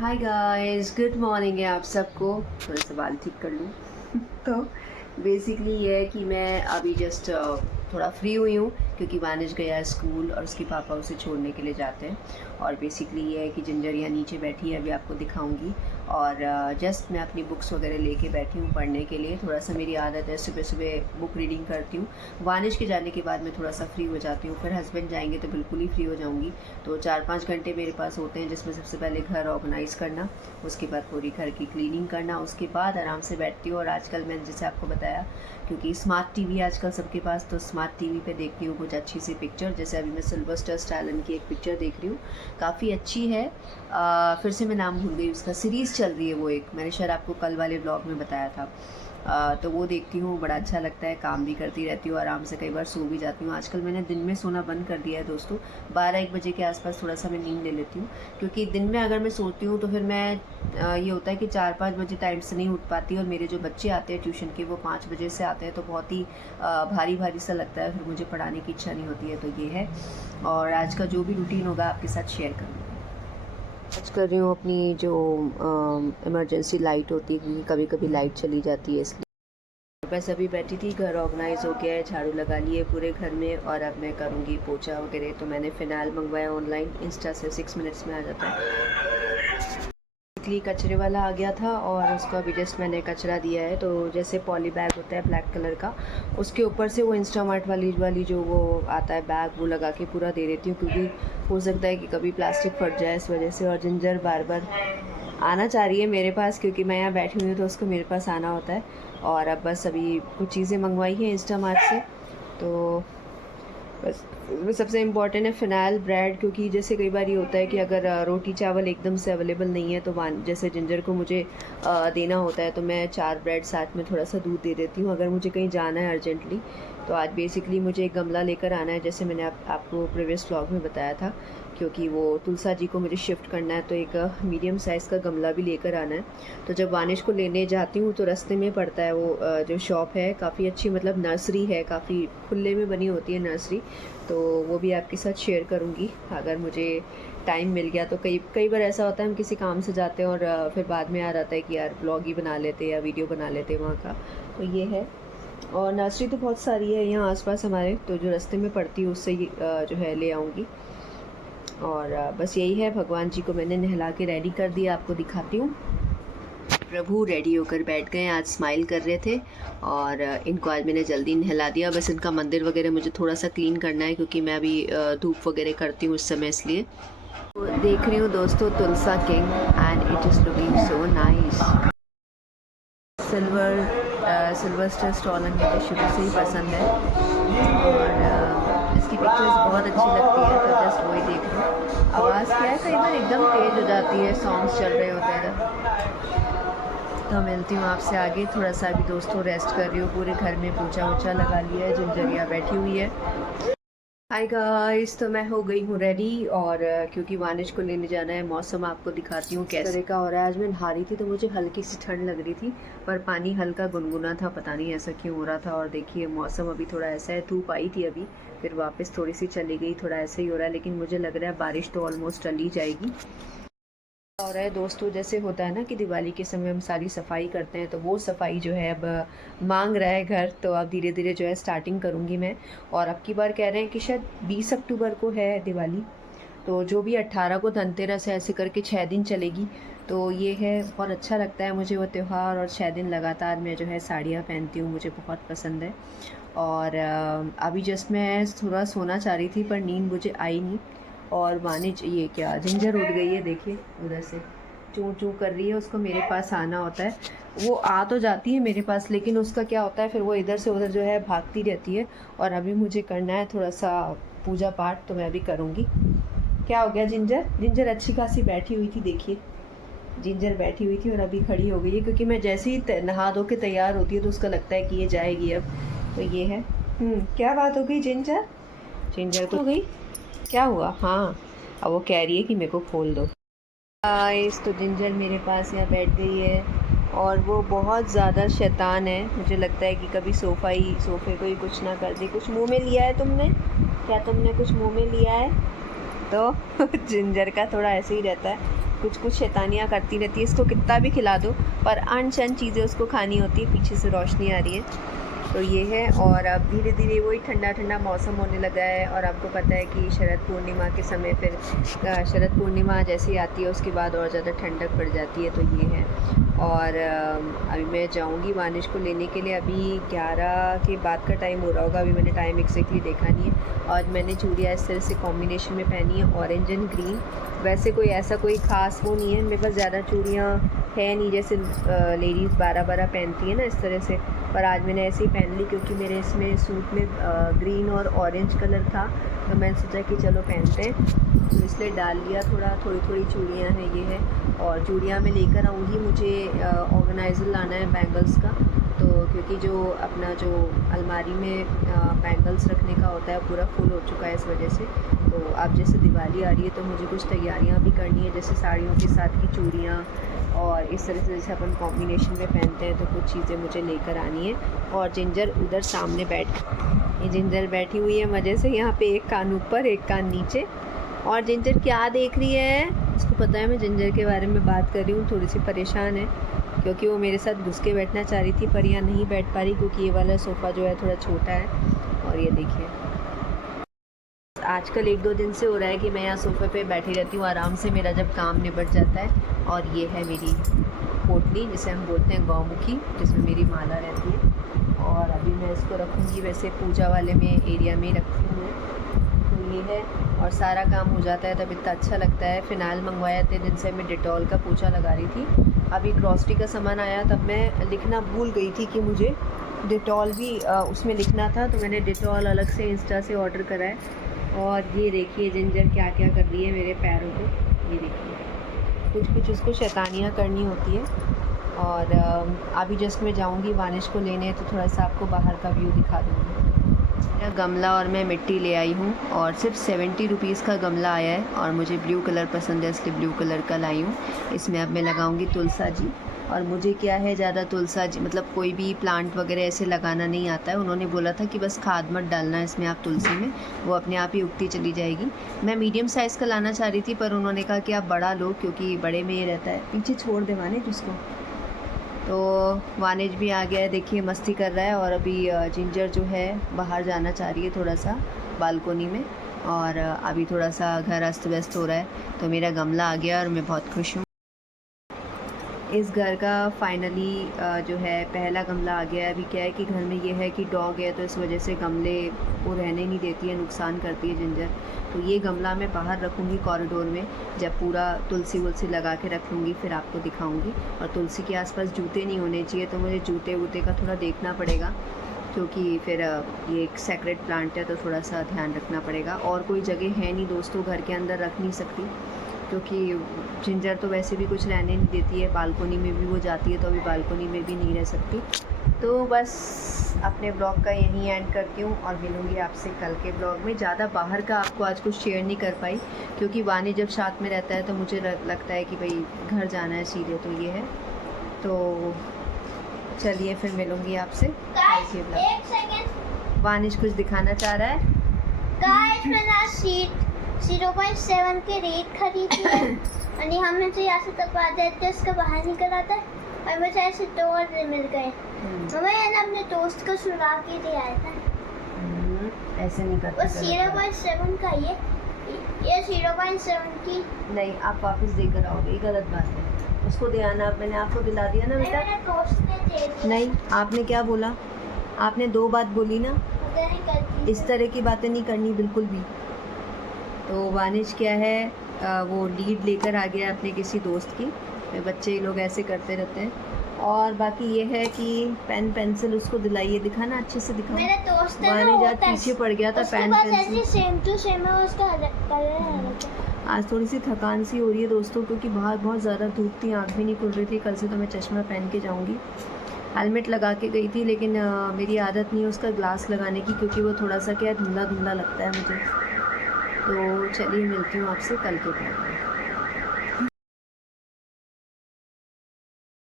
Hi guys, good morning है आप सबको। थोड़ा सा बाल ठीक कर लूँ। तो बेसिकली ये है कि मैं अभी जस्ट थोड़ा फ्री हुई हूँ क्योंकि वानिश गया है स्कूल और उसके पापा उसे छोड़ने के लिए जाते हैं। और बेसिकली ये है कि जिंजर यहाँ नीचे बैठी है, अभी आपको दिखाऊंगी। और जस्ट मैं अपनी बुक्स वगैरह लेके बैठी हूँ पढ़ने के लिए। थोड़ा सा मेरी आदत है, सुबह सुबह बुक रीडिंग करती हूँ। वानिश के जाने के बाद मैं थोड़ा सा फ्री हो जाती हूँ, फिर हस्बैंड जाएंगे तो बिल्कुल ही फ्री हो जाऊँगी। तो 4-5 घंटे मेरे पास होते हैं, जिसमें सबसे पहले घर ऑर्गेनाइज़ करना, उसके बाद पूरी घर की क्लीनिंग करना, उसके बाद आराम से बैठती हूँ। और आजकल मैंने जैसे आपको बताया क्योंकि स्मार्ट टीवी आजकल सबके पास, तो स्मार्ट टीवी पे देखती हूँ कुछ अच्छी सी पिक्चर। जैसे अभी मैं सिल्वेस्टर स्टैलोन की एक पिक्चर देख रही हूँ, काफ़ी अच्छी है। फिर से मैं नाम भूल गई उसका, सीरीज़ चल रही है वो, एक मैंने शायद आपको कल वाले ब्लॉग में बताया था। तो वो देखती हूँ, बड़ा अच्छा लगता है। काम भी करती रहती हूँ आराम से, कई बार सो भी जाती हूँ। आजकल मैंने दिन में सोना बंद कर दिया है दोस्तों। 12-1 बजे के आसपास थोड़ा सा मैं नींद ले लेती हूँ, क्योंकि दिन में अगर मैं सोती हूँ तो फिर मैं ये होता है कि 4-5 बजे टाइम से नहीं उठ पाती। और मेरे जो बच्चे आते हैं ट्यूशन के, वो 5 बजे से आते हैं, तो बहुत ही भारी भारी सा लगता है, फिर मुझे पढ़ाने की इच्छा नहीं होती है। तो ये है। और आज का जो भी रूटीन होगा आपके साथ शेयर करूँगी। आज कर रही हूँ अपनी जो इमरजेंसी लाइट होती है, क्योंकि कभी कभी लाइट चली जाती है, इसलिए बस अभी बैठी थी। घर ऑर्गेनाइज़ हो गया है, झाड़ू लगा लिए पूरे घर में, और अब मैं करूँगी पोछा वगैरह। तो मैंने फ़िनाइल मंगवाया ऑनलाइन, इंस्टा से, 6 मिनट्स में आ जाता है। बेसिकली कचरे वाला आ गया था और उसको अभी जस्ट मैंने कचरा दिया है। तो जैसे पॉली बैग होता है ब्लैक कलर का, उसके ऊपर से वो इंस्टामार्ट वाली जो वो आता है बैग, वो लगा के पूरा दे देती हूँ, क्योंकि हो सकता है कि कभी प्लास्टिक फट जाए इस वजह से। और जिंजर बार बार आना चाह रही है मेरे पास, क्योंकि मैं यहाँ बैठी हुई हूँ तो उसको मेरे पास आना होता है। और अब बस अभी कुछ चीज़ें मंगवाई हैं इंस्टामार्ट से, तो बस वो सबसे इम्पॉर्टेंट है फ़िनाइल, ब्रेड। क्योंकि जैसे कई बार ये होता है कि अगर रोटी चावल एकदम से अवेलेबल नहीं है, तो जैसे जिंजर को मुझे देना होता है, तो मैं 4 ब्रेड साथ में थोड़ा सा दूध दे देती हूँ अगर मुझे कहीं जाना है अर्जेंटली। तो आज बेसिकली मुझे एक गमला लेकर आना है, जैसे मैंने आपको प्रीवियस व्लॉग में बताया था, क्योंकि वो तुलसा जी को मुझे शिफ्ट करना है, तो एक मीडियम साइज़ का गमला भी लेकर आना है। तो जब वानिश को लेने जाती हूँ तो रास्ते में पड़ता है वो जो शॉप है, काफ़ी अच्छी, मतलब नर्सरी है, काफ़ी खुले में बनी होती है नर्सरी। तो वो भी आपके साथ शेयर करूँगी अगर मुझे टाइम मिल गया तो। कई कई बार ऐसा होता है हम किसी काम से जाते हैं और फिर बाद में आ जाता है कि यार ब्लॉग ही बना लेते या वीडियो बना लेते वहाँ का। तो ये है। और नर्सरी तो बहुत सारी है यहाँ आसपास हमारे, तो जो रास्ते में पड़ती है उससे ही जो है ले आऊँगी। और बस यही है। भगवान जी को मैंने नहला के रेडी कर दिया, आपको दिखाती हूँ। प्रभु रेडी होकर बैठ गए, आज स्माइल कर रहे थे। और इनको आज मैंने जल्दी नहला दिया। बस इनका मंदिर वगैरह मुझे थोड़ा सा क्लीन करना है, क्योंकि मैं अभी धूप वगैरह करती हूँ उस समय, इसलिए। तो देख रही हूँ दोस्तों Tulsa King, and it is looking so nice. Sylvester Stallone मुझे शुरू से ही पसंद है, और इसकी पिक्चर्स बहुत अच्छी लगती है, तो जस्ट वही देख रही हूँ। आवाज़ क्या है, कई बार एकदम तेज़ हो जाती है, सॉन्ग्स चल रहे होते हैं इधर। तो मिलती हूँ आपसे आगे। थोड़ा सा अभी दोस्तों रेस्ट कर रही हूँ, पूरे घर में पोछा वोछा लगा लिया है, जिंजरिया बैठी हुई है। हाय गाइस, तो मैं हो गई हूँ रेडी, और क्योंकि वानिश को लेने जाना है। मौसम आपको दिखाती हूँ कैसे तरह का हो रहा है। आज मैं नहा रही थी तो मुझे हल्की सी ठंड लग रही थी, पर पानी हल्का गुनगुना था, पता नहीं ऐसा क्यों हो रहा था। और देखिए मौसम अभी थोड़ा ऐसा है, धूप आई थी अभी, फिर वापस थोड़ी सी चली गई, थोड़ा ऐसे ही हो रहा है। लेकिन मुझे लग रहा है बारिश तो ऑलमोस्ट चली जाएगी। और है दोस्तों, जैसे होता है ना कि दिवाली के समय हम सारी सफाई करते हैं, तो वो सफाई जो है अब मांग रहा है घर। तो अब धीरे धीरे जो है स्टार्टिंग करूँगी मैं। और अब की बार कह रहे हैं कि शायद 20 अक्टूबर को है दिवाली, तो जो भी 18 को धनतेरस है, ऐसे करके 6 दिन चलेगी। तो ये है, बहुत अच्छा लगता है मुझे वो त्यौहार। और 6 दिन लगातार मैं जो है साड़ियाँ पहनती हूँ, मुझे बहुत पसंद है। और अभी जस्ट मैं थोड़ा सोना चाह रही थी, पर नींद मुझे आई नहीं। और वानिश, ये क्या, जिंजर उठ गई है, देखिए उधर से चूँ चूँ कर रही है। उसको मेरे पास आना होता है, वो आ तो जाती है मेरे पास, लेकिन उसका क्या होता है फिर वो इधर से उधर जो है भागती रहती है। और अभी मुझे करना है थोड़ा सा पूजा पाठ, तो मैं अभी करूँगी। क्या हो गया जिंजर? जिंजर अच्छी खासी बैठी हुई थी, देखिए जिंजर बैठी हुई थी और अभी खड़ी हो गई है, क्योंकि मैं जैसे ही नहा धो के तैयार होती है तो उसका लगता है कि ये जाएगी अब। तो ये है। क्या बात हो गई जिंजर? जिंजर को हो गई, क्या हुआ? हाँ, अब वो कह रही है कि मेरे को खोल दो। गाइस, तो जिंजर मेरे पास यहाँ बैठ गई है, और वो बहुत ज़्यादा शैतान है। मुझे लगता है कि कभी सोफ़े को ही कुछ ना कर दे। कुछ मुंह में लिया है तुमने? क्या तुमने कुछ मुंह में लिया है? तो जिंजर का थोड़ा ऐसे ही रहता है, कुछ कुछ शैतानियाँ करती रहती है, इसको कितना भी खिला दो पर अनशन चीज़ें उसको खानी होती है। पीछे से रोशनी आ रही है तो ये है। और अब धीरे धीरे वही ठंडा ठंडा मौसम होने लगा है। और आपको पता है कि शरद पूर्णिमा के समय फिर शरद पूर्णिमा जैसी आती है उसके बाद और ज़्यादा ठंडक पड़ जाती है, तो ये है। और अभी मैं जाऊंगी वानिश को लेने के लिए। अभी 11 के बाद का टाइम हो रहा होगा, अभी मैंने टाइम एग्जैक्टली देखा नहीं है। और मैंने चूड़ियाँ इस तरह से कॉम्बिनेशन में पहनी है, ऑरेंज एंड ग्रीन। वैसे कोई ऐसा कोई ख़ास वो नहीं है मेरे पास, ज़्यादा चूड़ियाँ है नहीं जैसे लेडीज़ 12 पैनती है ना इस तरह से। पर आज मैंने ऐसे ही पहन ली क्योंकि मेरे इसमें सूट में ग्रीन और ऑरेंज कलर था, तो मैंने सोचा कि चलो पहनते हैं, तो इसलिए डाल लिया। थोड़ी थोड़ी चूड़ियाँ हैं, ये है। और चूड़ियाँ मैं लेकर आऊँगी, मुझे ऑर्गेनाइज़र लाना है बैंगल्स का, तो क्योंकि जो अपना जो अलमारी में बैंगल्स रखने का होता है पूरा फुल हो चुका है इस वजह से। तो अब जैसे दिवाली आ रही है तो मुझे कुछ तैयारियां भी करनी है, जैसे साड़ियों के साथ की चूड़ियाँ और इस तरह से जैसे अपन कॉम्बिनेशन में पहनते हैं, तो कुछ चीज़ें मुझे लेकर आनी है। और जिंजर उधर सामने ये जिंजर बैठी हुई है मज़े से, यहाँ पे एक कान ऊपर एक कान नीचे। और जिंजर क्या देख रही है, उसको पता है मैं जिंजर के बारे में बात कर रही हूँ। थोड़ी सी परेशान है क्योंकि वो मेरे साथ घुस के बैठना चाह रही थी पर यहाँ नहीं बैठ पा रही क्योंकि ये वाला सोफ़ा जो है थोड़ा छोटा है। और ये देखिए आजकल 1-2 दिन से हो रहा है कि मैं यहाँ सोफ़े पे बैठी रहती हूँ आराम से, मेरा जब काम निपट जाता है। और ये है मेरी पोटली जिसे हम बोलते हैं गौमुखी, जिसमें मेरी माला रहती है। और अभी मैं इसको रखूँगी, वैसे पूजा वाले में एरिया में रखती हूँ मैं, तो ये है। और सारा काम हो जाता है तब इतना अच्छा लगता है। फ़िनाइल मंगवाया इतने दिन से, मैं डिटॉल का पोछा लगा रही थी। अभी ग्रॉसरी का सामान आया तब मैं लिखना भूल गई थी कि मुझे डिटॉल भी उसमें लिखना था, तो मैंने डिटॉल अलग से इंस्टा से ऑर्डर करा है। और ये देखिए जिंजर क्या क्या कर रही है मेरे पैरों को, ये देखिए कुछ कुछ उसको शैतानियाँ करनी होती है। और अभी जस्ट मैं जाऊँगी वानिश को लेने, तो थोड़ा सा आपको बाहर का व्यू दिखा दूँगी। मेरा गमला और मैं मिट्टी ले आई हूँ और सिर्फ 70 रुपीज़ का गमला आया है। और मुझे ब्लू कलर पसंद है इसलिए ब्लू कलर का लाई हूँ। इसमें अब मैं लगाऊंगी तुलसा जी। और मुझे क्या है ज़्यादा तुलसा जी मतलब कोई भी प्लांट वगैरह ऐसे लगाना नहीं आता है। उन्होंने बोला था कि बस खाद मत डालना इसमें आप तुलसी में, वो अपने आप ही उगती चली जाएगी। मैं मीडियम साइज़ का लाना चाह रही थी पर उन्होंने कहा कि आप बड़ा लो क्योंकि बड़े में ये रहता है। पीछे छोड़ दे वानिज उसको। तो वानिज भी आ गया है, देखिए मस्ती कर रहा है। और अभी जिंजर जो है बाहर जाना चाह रही है थोड़ा सा बालकोनी में। और अभी थोड़ा सा घर अस्त व्यस्त हो रहा है, तो मेरा गमला आ गया और मैं बहुत खुश हूँ। इस घर का फाइनली जो है पहला गमला आ गया है। अभी क्या है कि घर में ये है कि डॉग है तो इस वजह से गमले वो रहने नहीं देती है, नुकसान करती है जिंजर। तो ये गमला मैं बाहर रखूँगी कॉरिडोर में, जब पूरा तुलसी वुलसी लगा के रख लूँगी फिर आपको दिखाऊँगी। और तुलसी के आसपास जूते नहीं होने चाहिए, तो मुझे जूते वूते का थोड़ा देखना पड़ेगा क्योंकि फिर ये एक सेक्रेट प्लांट है तो थोड़ा सा ध्यान रखना पड़ेगा। और कोई जगह है नहीं दोस्तों, घर के अंदर रख नहीं सकती क्योंकि जिंजर तो वैसे भी कुछ रहने नहीं देती है। बालकोनी में भी वो जाती है तो अभी बालकोनी में भी नहीं रह सकती। तो बस अपने ब्लॉग का यहीं एंड करती हूँ और मिलूँगी आपसे कल के ब्लॉग में। ज़्यादा बाहर का आपको आज कुछ शेयर नहीं कर पाई क्योंकि वानी जब साथ में रहता है तो मुझे लगता है कि भाई घर जाना है सीधे, तो ये है। तो चलिए फिर मिलूँगी आपसे कल के ब्लॉग। वानिश कुछ दिखाना चाह रहा है। गाइस मैंने सीट 0.7 के रेट खरीदी है और हमें तो यहाँ से तकवा देते उसका बाहर निकल आता है और मुझे ऐसे 2 और मिल गए। तो मैं अपने दोस्त को सुना के दे आया था। ऐसे नहीं करते। वो 0.7 का ये 0.7 की नहीं, आप वापस देकर आओगे, ये गलत बात है। उसको दे आना, मैंने आपको दिला दिया ना बेटा। मेरे दोस्त ने दे दिया। नहीं, आपने क्या बोला? आपने 2 बात बोली ना, इस तरह की बातें नहीं करनी बिल्कुल भी। तो वानिश क्या है वो लीड लेकर आ गया अपने किसी दोस्त की। बच्चे लोग ऐसे करते रहते हैं। और बाकी ये है कि पेन पेंसिल उसको दिलाइए, दिखाना अच्छे से दिखाओ। मेरे दोस्त है वानिश आज पीछे पड़ गया था pen pencil. Same to same है उसका कलर। आज थोड़ी सी थकान सी हो रही है दोस्तों क्योंकि बाहर बहुत ज़्यादा धूप थी, आँख भी नहीं खुल रही थी। कल से तो मैं चश्मा पहन के जाऊँगी। हेलमेट लगा के गई थी लेकिन मेरी आदत नहीं है उसका ग्लास लगाने की क्योंकि वो थोड़ा सा क्या धुंधला धुंधला लगता है मुझे। तो चलिए मिलती हूँ आपसे कल के बाद।